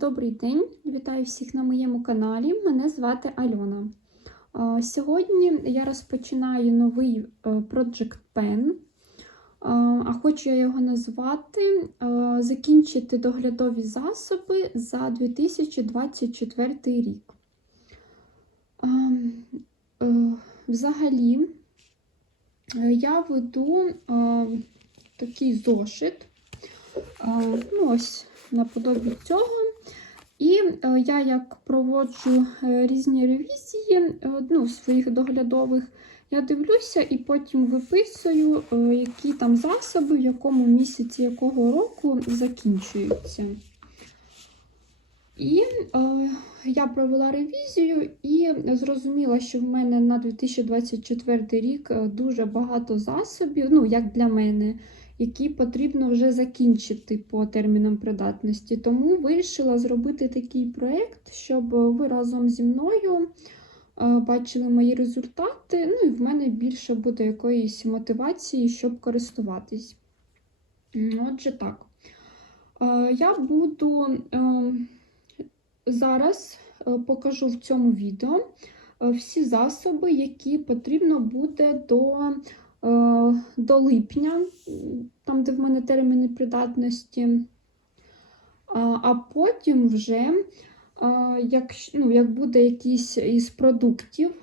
Добрий день, вітаю всіх на моєму каналі. Мене звати Альона. Сьогодні я розпочинаю новий е, Project Pen, А, хочу я його назвати е, Закінчити доглядові засоби за 2024 рік. Е, Взагалі, я веду такий зошит. Ну, ось наподобі цього. І е, я як проводжу е, різні ревізії е, ну, своїх доглядових, я дивлюся і потім виписую, які там засоби, в якому місяці якого року закінчуються. І е, я провела ревізію і зрозуміла, що в мене на 2024 рік дуже багато засобів, ну, як для мене, які потрібно вже закінчити по термінам придатності. Тому вирішила зробити такий проєкт, щоб ви разом зі мною е, бачили мої результати. Ну і в мене більше буде якоїсь мотивації, щоб користуватись. Отже, так. Е, Я буду е, зараз покажу в цьому відео всі засоби, які потрібно буде до до липня, там, де в мене терміни придатності. А потім вже, як, ну, як буде якийсь із продуктів,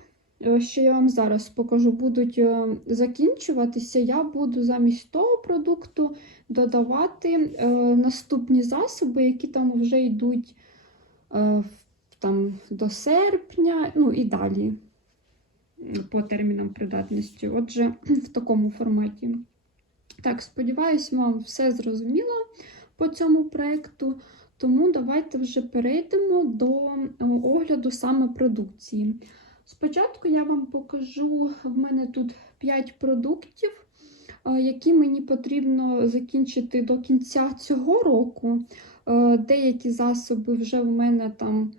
е, що я вам зараз покажу, будуть е, закінчуватися, я буду замість того продукту додавати е, наступні засоби, які там вже йдуть е, там, до серпня, ну і далі по термінам придатності. Отже, в такому форматі. Так, сподіваюсь, вам все зрозуміло по цьому проєкту. Тому давайте вже перейдемо до огляду саме продукції. Спочатку я вам покажу, в мене тут 5 продуктів, які мені потрібно закінчити до кінця цього року. Деякі засоби вже в мене там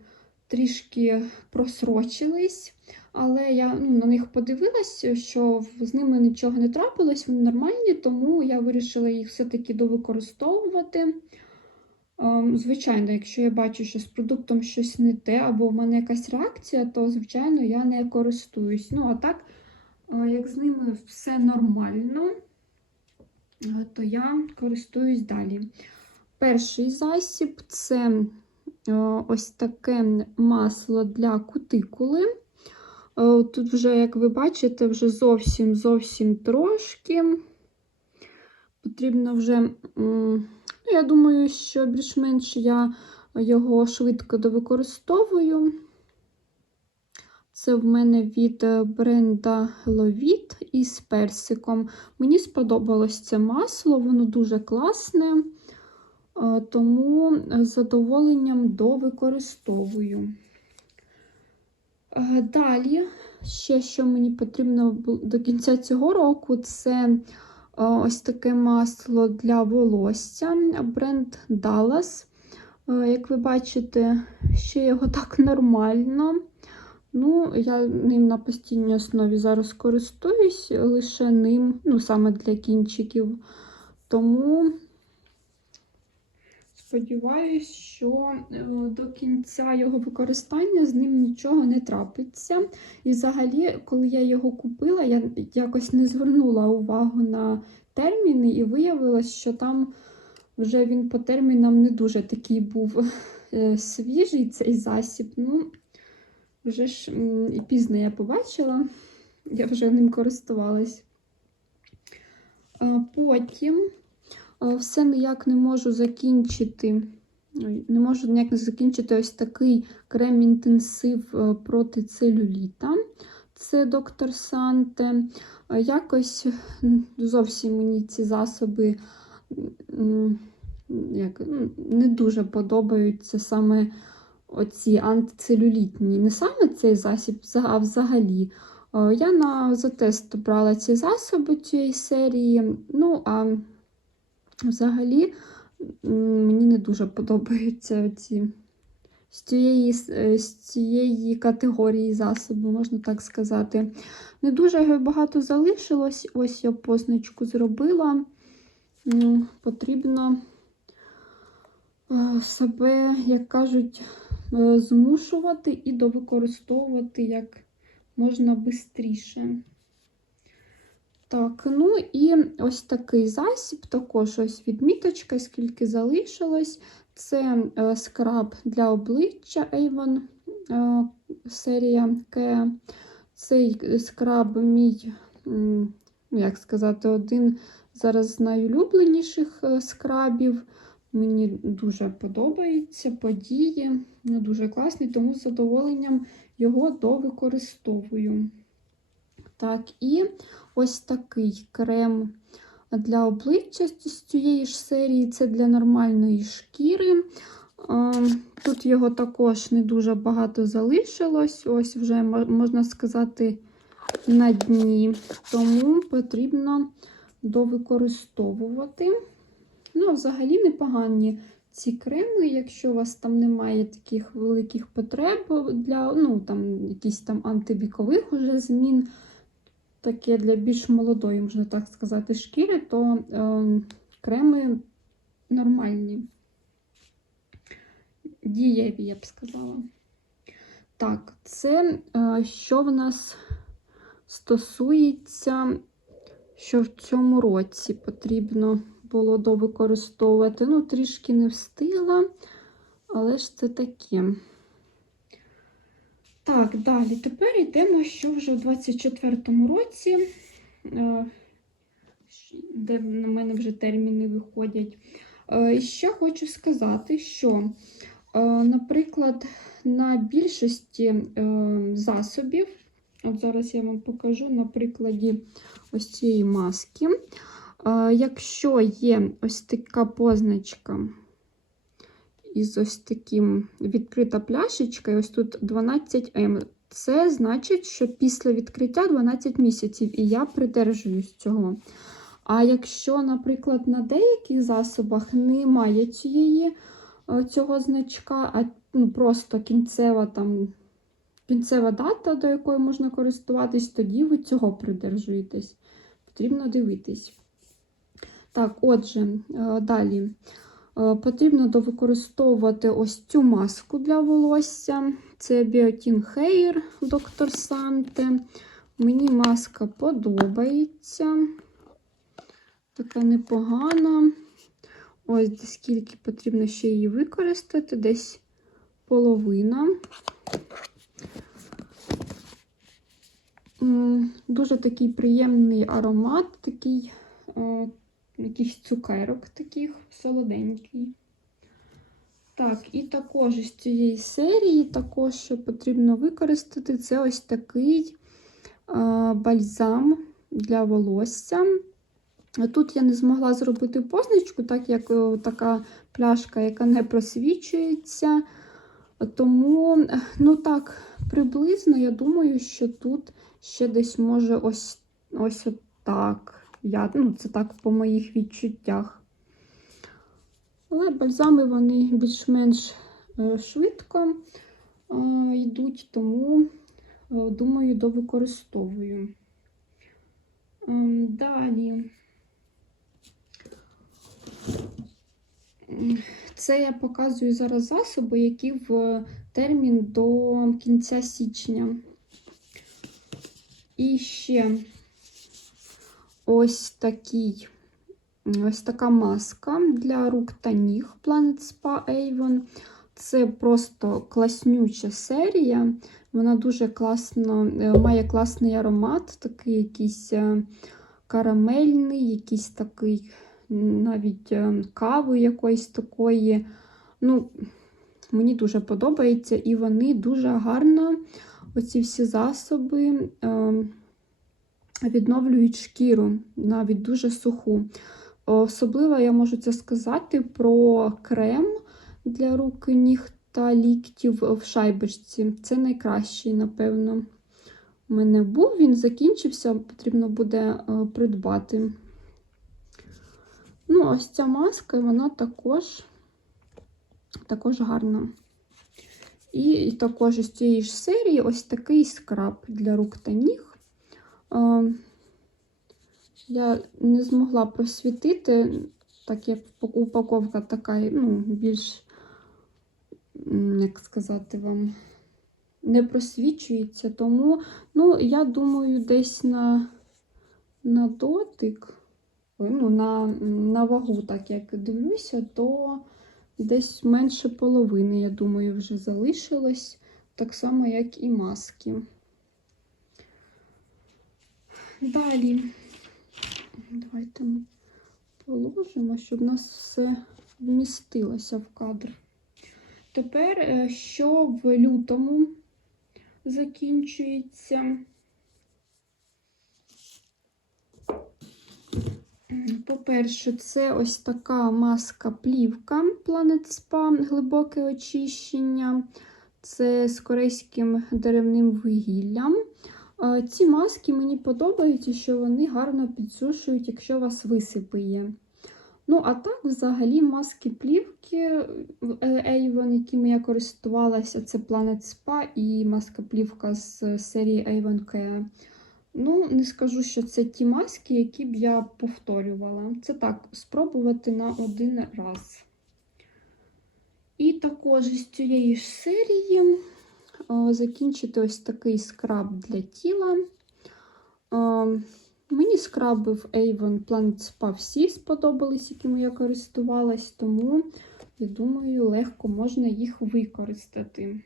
трішки просрочились. Але я ну, на них подивилася, що з ними нічого не трапилось, вони нормальні, тому я вирішила їх все-таки довикористовувати. Ем, Звичайно, якщо я бачу, що з продуктом щось не те, або в мене якась реакція, то, звичайно, я не користуюсь. Ну, а так, е, як з ними все нормально, е, то я користуюсь далі. Перший засіб це е, ось таке масло для кутикули. Е, Тут вже, як ви бачите, вже зовсім зовсім трошки. Потрібно вже, ну, я думаю, що більш-менш я його швидко довикористовую. Це в мене від бренда Lovit із персиком. Мені сподобалось це масло, воно дуже класне, е, тому з задоволенням довикористовую. Е, Далі, ще що мені потрібно до кінця цього року, це е, ось таке масло для волосся бренд Dallas. Е, Як ви бачите, ще його так нормально. Ну, Я ним на постійній основі зараз користуюсь, лише ним, ну, саме для кінчиків. Тому Сподіваюсь, що е, до кінця його використання з ним нічого не трапиться. І взагалі, коли я його купила, я якось не звернула увагу на терміни, і виявилось, що там вже він по термінам не дуже такий був е, свіжий цей засіб. Ну, вже ж і пізно я побачила, я вже ним користувалась. Потім все ніяк не можу закінчити. Не можу ніяк не закінчити ось такий крем-інтенсив е, проти целюліта. Це доктор Санте. Якось зовсім мені ці засоби як, не дуже подобаються саме оці антицелюлітні. Не саме цей засіб, а взагалі. Я на затест брала ці засоби цієї серії. Ну, а Взагалі, мені не дуже подобаються ці з цієї, з цієї категорії засобу, можна так сказати. Не дуже багато залишилось. Ось я позначку зробила. Потрібно е, себе, як кажуть, е, змушувати і довикористовувати як можна швидше. Так, ну і ось такий засіб, також ось відміточка, скільки залишилось. Це е, скраб для обличчя Avon е, серія K. Цей скраб мій, ну, як сказати, один зараз з найулюбленіших е, скрабів. Мені дуже подобається, події, ну, дуже класний, тому з задоволенням його довикористовую. Так, і ось такий крем для обличчя з цієї ж серії це для нормальної шкіри. Тут його також не дуже багато залишилось, ось вже можна сказати на дні, тому потрібно довикористовувати. Ну, взагалі непогані ці креми, якщо у вас там немає таких великих потреб для ну, там, якісь там антивікових уже змін, таке для більш молодої, можна так сказати, шкіри, то е, креми нормальні. Дієві, я б сказала. Так, це е, що в нас стосується, що в цьому році потрібно було довикористовувати. Ну, трішки не встигла, але ж це таке. Так, далі. Тепер йдемо, що вже у 24-му році, е, де на мене вже терміни виходять. Е, І ще хочу сказати, що, е, наприклад, на більшості засобів, от зараз я вам покажу на прикладі ось цієї маски. Якщо є ось така позначка із ось таким відкрита пляшечка, і ось тут 12М, це значить, що після відкриття 12 місяців, і я придержуюсь цього. А якщо, наприклад, на деяких засобах немає цієї, е, цього значка, а ну, просто кінцева там, кінцева дата, до якої можна користуватись, тоді ви цього придержуєтесь. Потрібно дивитись. Так, отже, е, далі потрібно довикористовувати ось цю маску для волосся. Це Biotin Hair Dr. Sante. Мені маска подобається. Така непогана. Ось скільки потрібно ще її використати, десь половина. Дуже такий приємний аромат, такий е, якихось цукерок таких солоденький. Так, і також з цієї серії також що потрібно використати це ось такий а, бальзам для волосся. Тут я не змогла зробити позначку, так як така пляшка, яка не просвічується. Тому, ну так, приблизно, я думаю, що тут ще десь може ось ось так. Я, ну, Це так по моїх відчуттях. Але бальзами вони більш-менш е, швидко е, йдуть, тому, е, думаю, довикористовую. Ем, далі. Це я показую зараз засоби, які в термін до кінця січня. І ще ось такий, ось така маска для рук та ніг Planet Spa Avon. Це просто класнюча серія. Вона дуже класно, е, має класний аромат, такий якийсь е, карамельний, якийсь такий навіть е, кави якоїсь такої. Ну, Мені дуже подобається, і вони дуже гарно, оці всі засоби відновлюють шкіру, навіть дуже суху. Особливо я можу це сказати про крем для рук, ніг та ліктів в шайбочці. Це найкращий, напевно. У мене був, він закінчився, потрібно буде е, придбати. Ну, ось ця маска, вона також також гарна. І, і також з цієї ж серії ось такий скраб для рук та ніг. Я не змогла просвітити, так як упаковка така, ну, більш, як сказати вам, не просвічується. Тому, ну, я думаю, десь на, на дотик, ну, на, на вагу, так як дивлюся, то десь менше половини, я думаю, вже залишилось. Так само, як і маски. Далі. Давайте ми положимо, щоб у нас все вмістилося в кадр. Тепер, е, що в лютому закінчується. По-перше, це ось така маска плівка Planet Spa, глибоке очищення. Це з корейським деревним вугіллям. Е, Ці маски мені подобаються, що вони гарно підсушують, якщо вас висипи є. Ну, а так, взагалі, маски плівки Avon, якими я користувалася, це Planet Spa і маска плівка з серії Avon Care. Ну, не скажу, що це ті маски, які б я повторювала. Це так, спробувати на один раз. І також із цієї ж серії закінчити ось такий скраб для тіла. Мені скраби в Avon Planet Spa всі сподобались, якими я користувалась, тому, я думаю, легко можна їх використати.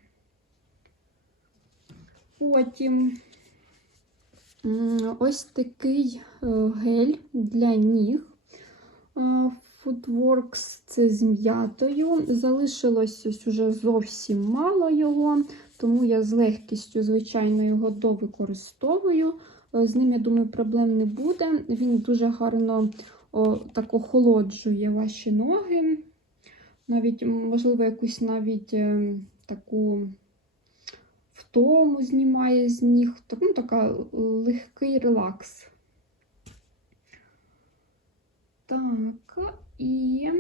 Потім ось такий е, гель для ніг. Foodworks це з м'ятою. Залишилось ось уже зовсім мало його, тому я з легкістю, звичайно, його довикористовую. Е, З ним, я думаю, проблем не буде. Він дуже гарно о, так охолоджує ваші ноги. Навіть, можливо, якусь навіть е, таку втому знімає з ніг. Так, ну, така легкий релакс. Так, і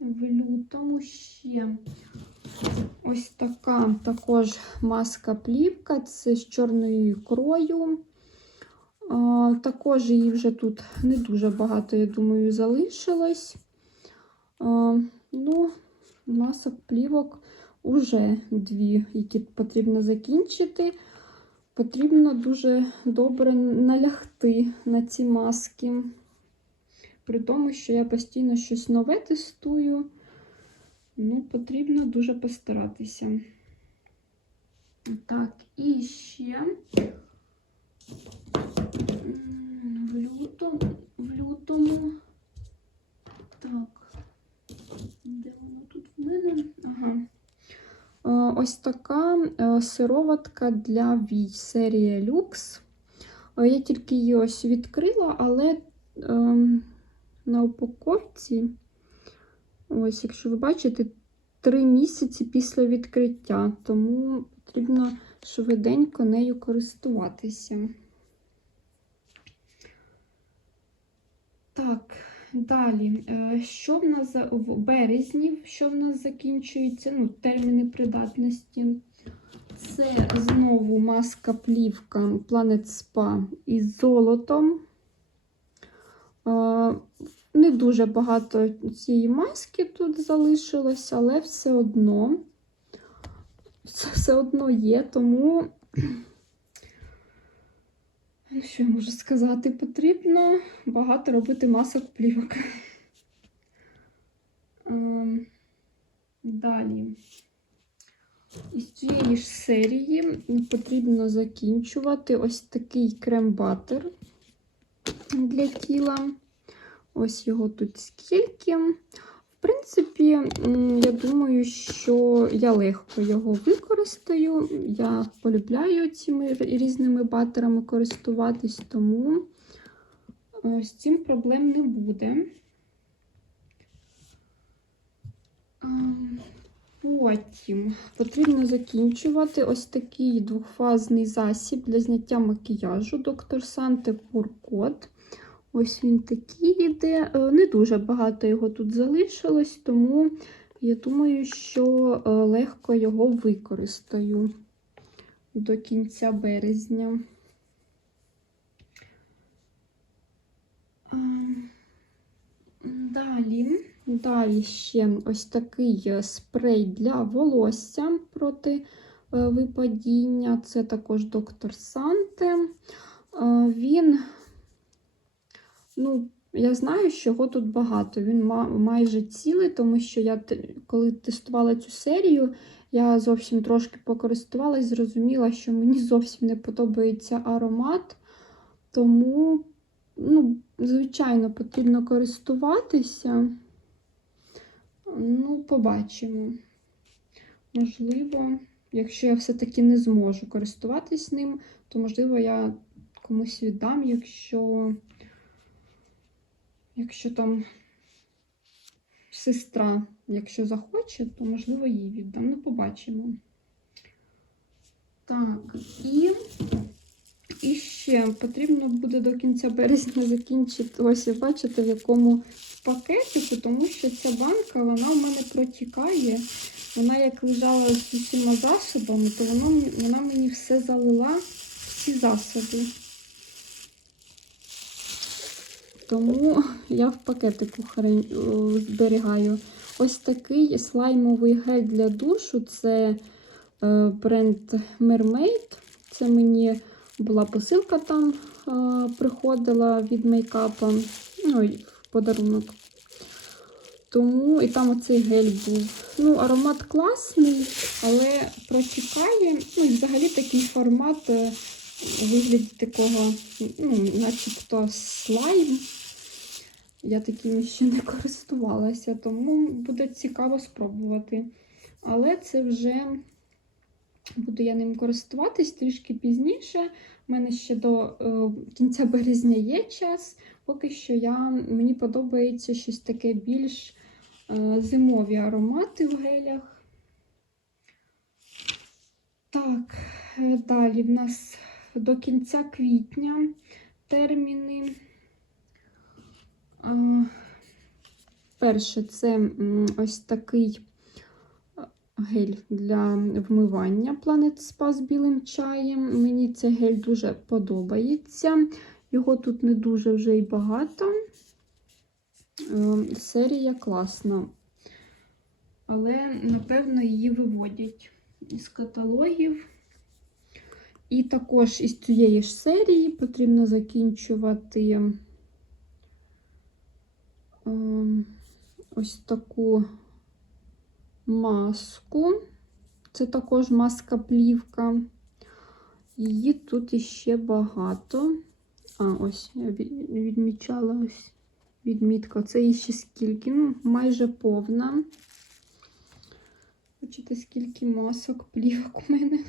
в лютому ще ось така також маска плівка, це з чорною ікрою. Також її вже тут не дуже багато, я думаю, залишилось. Ну, масок плівок уже дві, які потрібно закінчити. Потрібно дуже добре налягти на ці маски. При тому, що я постійно щось нове тестую, ну, потрібно дуже постаратися. Так, і ще в лютому, в лютому. Так, де воно тут в мене? Ага. Е, Ось така е, сироватка для вій серія Люкс. Е, Я тільки її ось відкрила, але ем, на упаковці, ось, якщо ви бачите, три місяці після відкриття, тому потрібно швиденько нею користуватися. Так, далі. Е, Що в нас в березні, що в нас закінчується? Ну, терміни придатності. Це знову маска плівка Planet Spa із золотом. Е, Не дуже багато цієї маски тут залишилось, але все одно все, все одно є, тому, ну, що я можу сказати, потрібно багато робити масок плівок. Ем, Далі. Із цієї ж серії потрібно закінчувати ось такий крем-батер для тіла. Ось його тут скільки. Принципі, я думаю, що я легко його використаю. Я полюбляю цими різними батерами користуватись, тому е, з цим проблем не буде. Потім потрібно закінчувати ось такий двохфазний засіб для зняття макіяжу. Sante Pure Coat. Ось він такий іде. Е, Не дуже багато його тут залишилось, тому я думаю, що е, легко його використаю до кінця березня. Ем, Далі, далі ще ось такий е, спрей для волосся проти випадіння. Це також доктор Санте. Він, ну, я знаю, що його тут багато. Він ма- майже цілий, тому що я коли тестувала цю серію, я зовсім трошки покористувалась, зрозуміла, що мені зовсім не подобається аромат. Тому, ну, звичайно, потрібно користуватися. Ну, побачимо. Можливо, якщо я все-таки не зможу користуватись ним, то, можливо, я комусь віддам, якщо, якщо там сестра, якщо захоче, то, можливо, їй віддам. Ну, побачимо. Так, і і ще потрібно буде до кінця березня закінчити. Ось ви бачите, в якому пакетику, тому що ця банка вона в мене протікає. Вона як лежала з усіма засобами, то воно, м- вона мені все залила, всі засоби. Тому я в пакетику зберігаю. Ось такий слаймовий гель для душу. Це е, бренд Mermaid. Це мені була посилка там е, приходила від мейкапа, ну, і подарунок. Тому і там оцей гель був. Ну, аромат класний, але протікає. Ну, і взагалі такий формат е, вигляді такого, ну, начебто слайм. Я таким ще не користувалася, тому буде цікаво спробувати. Але це вже буду я ним користуватись трішки пізніше. У мене ще до е, кінця березня є час. Поки що я, мені подобається щось таке більш е, зимові аромати в гелях. Так, е, далі в нас до кінця квітня терміни. Перше, це ось такий гель для вмивання Planet Spa з білим чаєм. Мені цей гель дуже подобається. Його тут не дуже вже і багато. Серія класна. Але, напевно, її виводять із каталогів. І також із цієї ж серії потрібно закінчувати ось таку маску. Це також маска плівка. Її тут іще багато. А, ось я відмічала ось відмітка. Це іще скільки? Ну, майже повна. Бачите, скільки масок, плівок у мене.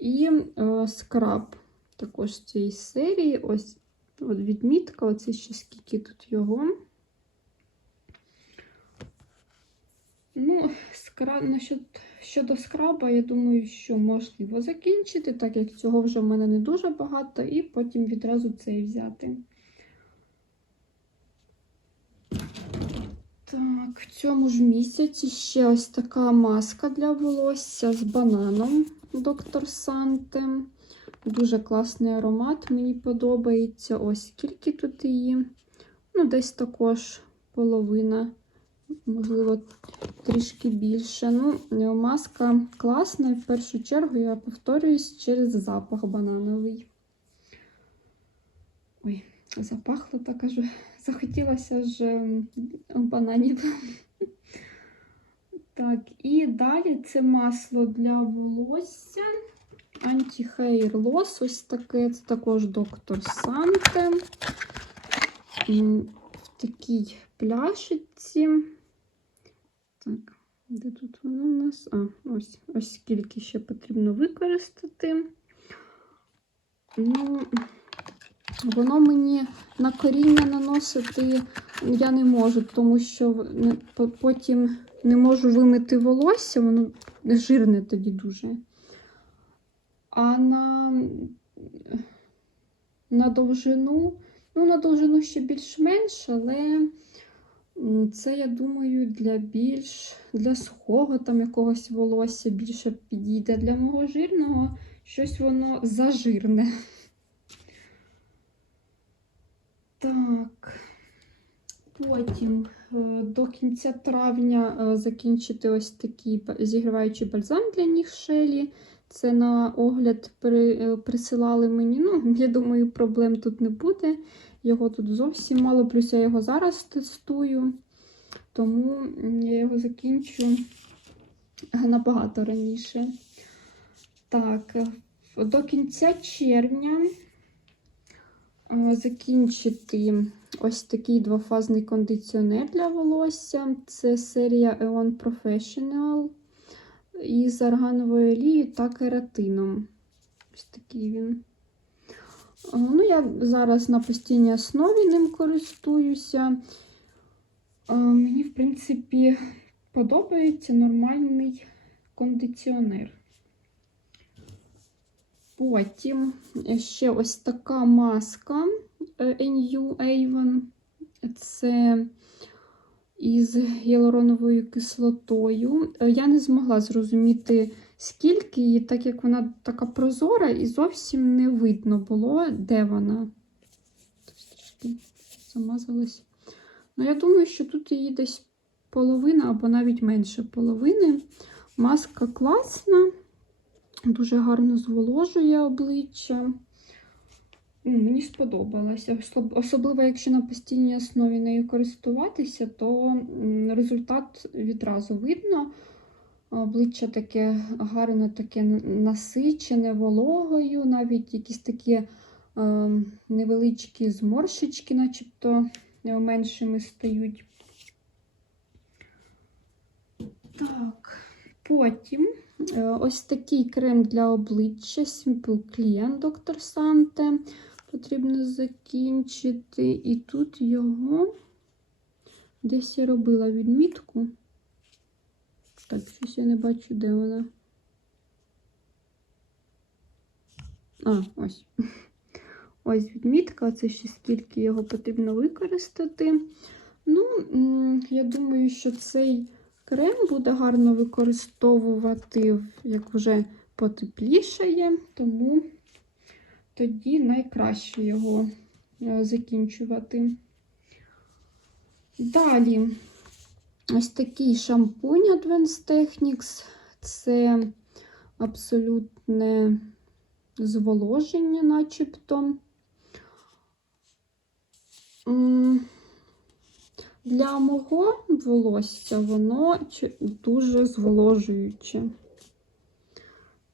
І е, скраб також з цієї серії. Ось от відмітка, оце ще скільки тут його. Ну, скра... насчет... щодо скраба, я думаю, що можливо закінчити, так як цього вже в мене не дуже багато, і потім відразу цей взяти. Так, в цьому ж місяці ще ось така маска для волосся з бананом доктор Санте. Дуже класний аромат, мені подобається. Ось скільки тут її. Ну, десь також половина, можливо, трішки більше. Ну, маска класна, в першу чергу я повторююсь через запах банановий. Ой, запахло так аж захотілося ж ем, бананів. Так, і далі це масло для волосся. Anti-Hair Loss, ось таке. Це також доктор Санте. В такій пляшечці. Так, де тут воно у нас? А, ось, ось скільки ще потрібно використати. Ну, воно мені на коріння наносити я не можу, тому що потім не можу вимити волосся, воно жирне тоді дуже. А на, на довжину, ну, на довжину ще більш-менш, але це, я думаю, для більш для сухого там якогось волосся більше підійде. Для мого жирного щось воно зажирне. Так. Потім е, до кінця травня е, закінчити ось такий зігріваючий бальзам для ніг Шелі. Це на огляд при, е, присилали мені. Ну, я думаю, проблем тут не буде. Його тут зовсім мало, плюс я його зараз тестую, тому я його закінчу набагато раніше. Так, е, до кінця червня е, закінчити ось такий двофазний кондиціонер для волосся. Це серія Eon Professional із аргановою олією та кератином. Ось такий він. Е, Ну, я зараз на постійній основі ним користуюся. Е, Мені, в принципі, подобається нормальний кондиціонер. Потім ще ось така маска е, NU Avon. Це із гіалуроновою кислотою. Е, Я не змогла зрозуміти, скільки її, так як вона така прозора і зовсім не видно було, де вона. Трішки замазалась. Ну, я думаю, що тут її десь половина або навіть менше половини. Маска класна, дуже гарно зволожує обличчя. Ну, Мені сподобалося. Особливо, якщо на постійній основі нею користуватися, то результат відразу видно. Обличчя таке гарне, таке насичене вологою, навіть якісь такі е, невеличкі зморщички, начебто меншими стають. Так, потім е, ось такий крем для обличчя Simple Clean Dr. Sante. Потрібно закінчити. І тут його десь я робила відмітку. Так, щось я не бачу, де вона. А, ось. Ось відмітка, це ще скільки його потрібно використати. Ну, я думаю, що цей крем буде гарно використовувати, як вже потеплішає, тому тоді найкраще його е, закінчувати. Далі, ось такий шампунь Advanced Techniques. Це абсолютне зволоження, начебто. Для мого волосся воно дуже зволожуюче.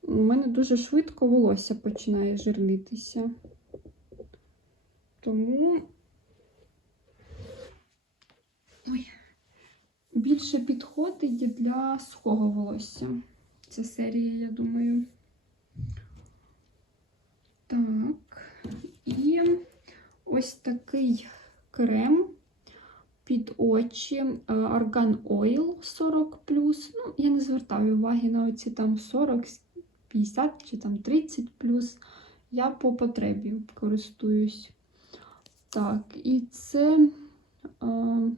У мене дуже швидко волосся починає жирнитися. Тому Ой. більше підходить для сухого волосся. Ця серія, я думаю. Так, і ось такий крем під очі е, Argan Oil 40 Ну, я не звертаю уваги на оці там 40, 50 чи там 30 Я по потребі користуюсь. Так, і це е,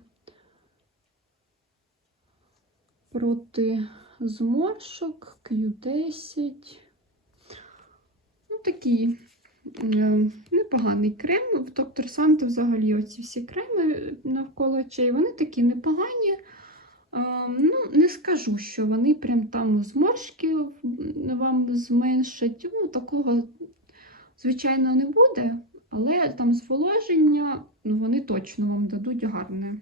проти зморшок Q10. Ну, такий е, непоганий крем. В Доктор Санте взагалі оці всі креми навколо очей, вони такі непогані. Е, Ну, не скажу, що вони прям там зморшки вам зменшать. Ну, такого, звичайно, не буде, але там зволоження ну, вони точно вам дадуть гарне.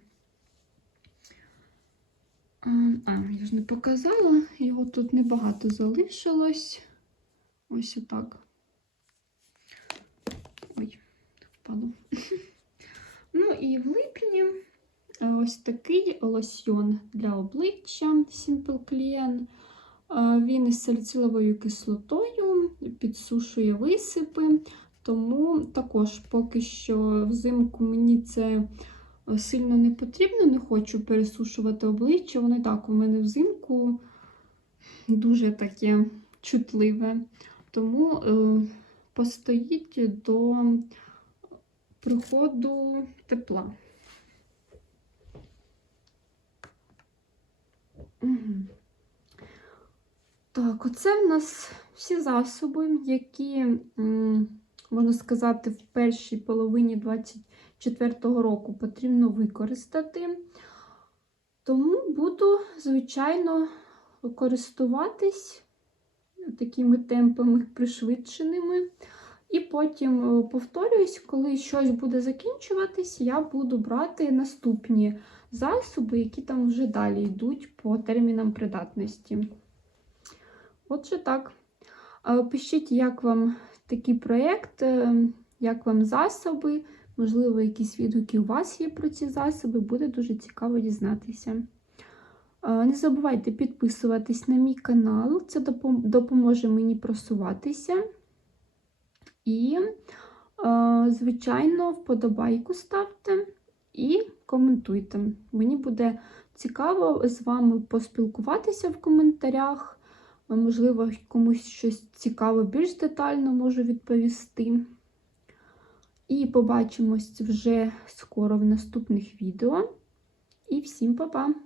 А, а, я ж не показала, його тут небагато залишилось. Ось отак. Ой, впало. Ну і в липні ось такий лосьйон для обличчя Simple Clean. Е, Він із саліциловою кислотою, підсушує висипи, тому також поки що взимку мені це е, сильно не потрібно, не хочу пересушувати обличчя. Воно і так у мене взимку дуже таке чутливе. Тому е, постоїть до приходу тепла. Так, оце в нас всі засоби, які, можна сказати, в першій половині 2024 року потрібно використати. Тому буду, звичайно, користуватись такими темпами пришвидшеними. І потім е, повторююсь, коли щось буде закінчуватись, я буду брати наступні засоби, які там вже далі йдуть по термінам придатності. Отже, так. Е, Пишіть, як вам такий проєкт, е, як вам засоби, можливо, якісь відгуки у вас є про ці засоби, буде дуже цікаво дізнатися. Не забувайте підписуватись на мій канал, це допоможе мені просуватися. І, е, звичайно, вподобайку ставте і коментуйте. Мені буде цікаво з вами поспілкуватися в коментарях. Е, Можливо, комусь щось цікаве більш детально можу відповісти. І побачимось вже скоро в наступних відео. І всім па-па!